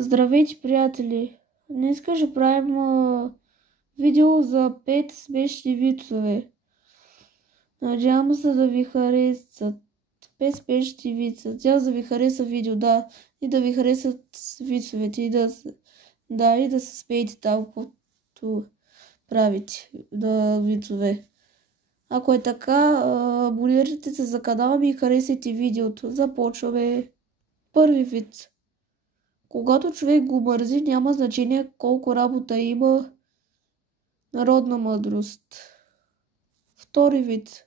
Здравейте, приятели! Днес ще правим видео за 5 смешни вицове. Надявам се да ви харесат. 5 смешни вица. Надявам да ви хареса видео, да. И да ви харесат вицовете. И да се смеете там, каквото правите на вицове. Ако е така, абонирайте се за канала ми и харесайте видеото. Започваме. Първи виц. Когато човек го мързи, няма значение колко работа има. Народна мъдрост. Втори вид.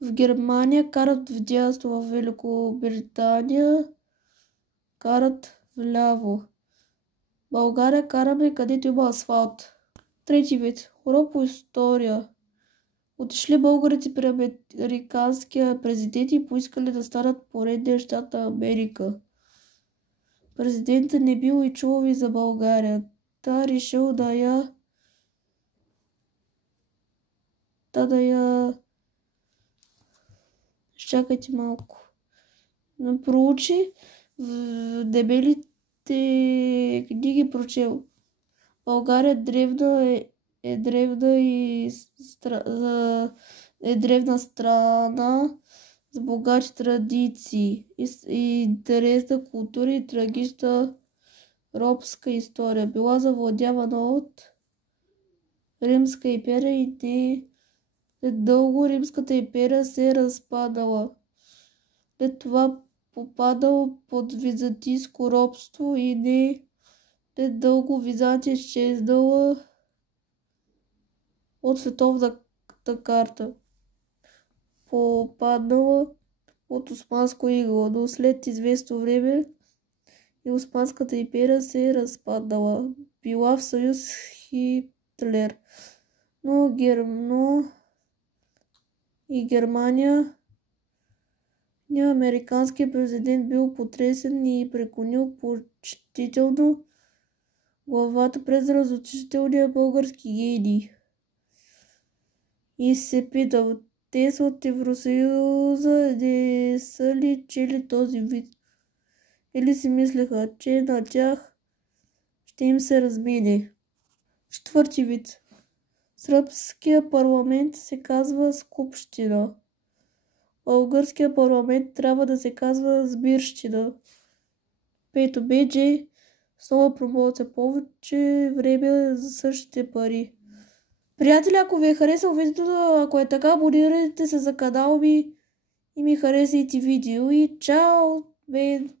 В Германия карат вдясно, в Великобритания карат вляво. България караме където има асфалт. Трети вид. Урок по история. Отишли българите при американския президент и поискали да станат поредния щат на Америка. Президентът не бил и чувал и за България. Та решил да я Чакайте малко. Проучи в дебелите книги, прочел. България е древна страна с богати традиции и интересна култура и трагична робска история. Била завладявана от Римска империя и след дълго Римската империя се е разпадала. След това попадала под византийско робство и след дълго Византия изчезнала от световната карта. Попаднала от османско иго, но след известно време и Османската империя се е разпаднала. Била в съюз с Хитлер, но Германия, американският президент бил потресен и преклонил почтително главата през разучителния български гений. И се питал, те са от Евросъюза, не са ли чели този вид? Или си мислеха, че на тях ще им се размине? Четвърти вид. Сръбския парламент се казва Скупщина. Българския парламент трябва да се казва Сбирщина. Пето BJ, с нова промоция, повече време за същите пари. Приятели, ако ви е харесал видеото, ако е така, абонирайте се за канала ми и ми харесайте видео и чао, мен!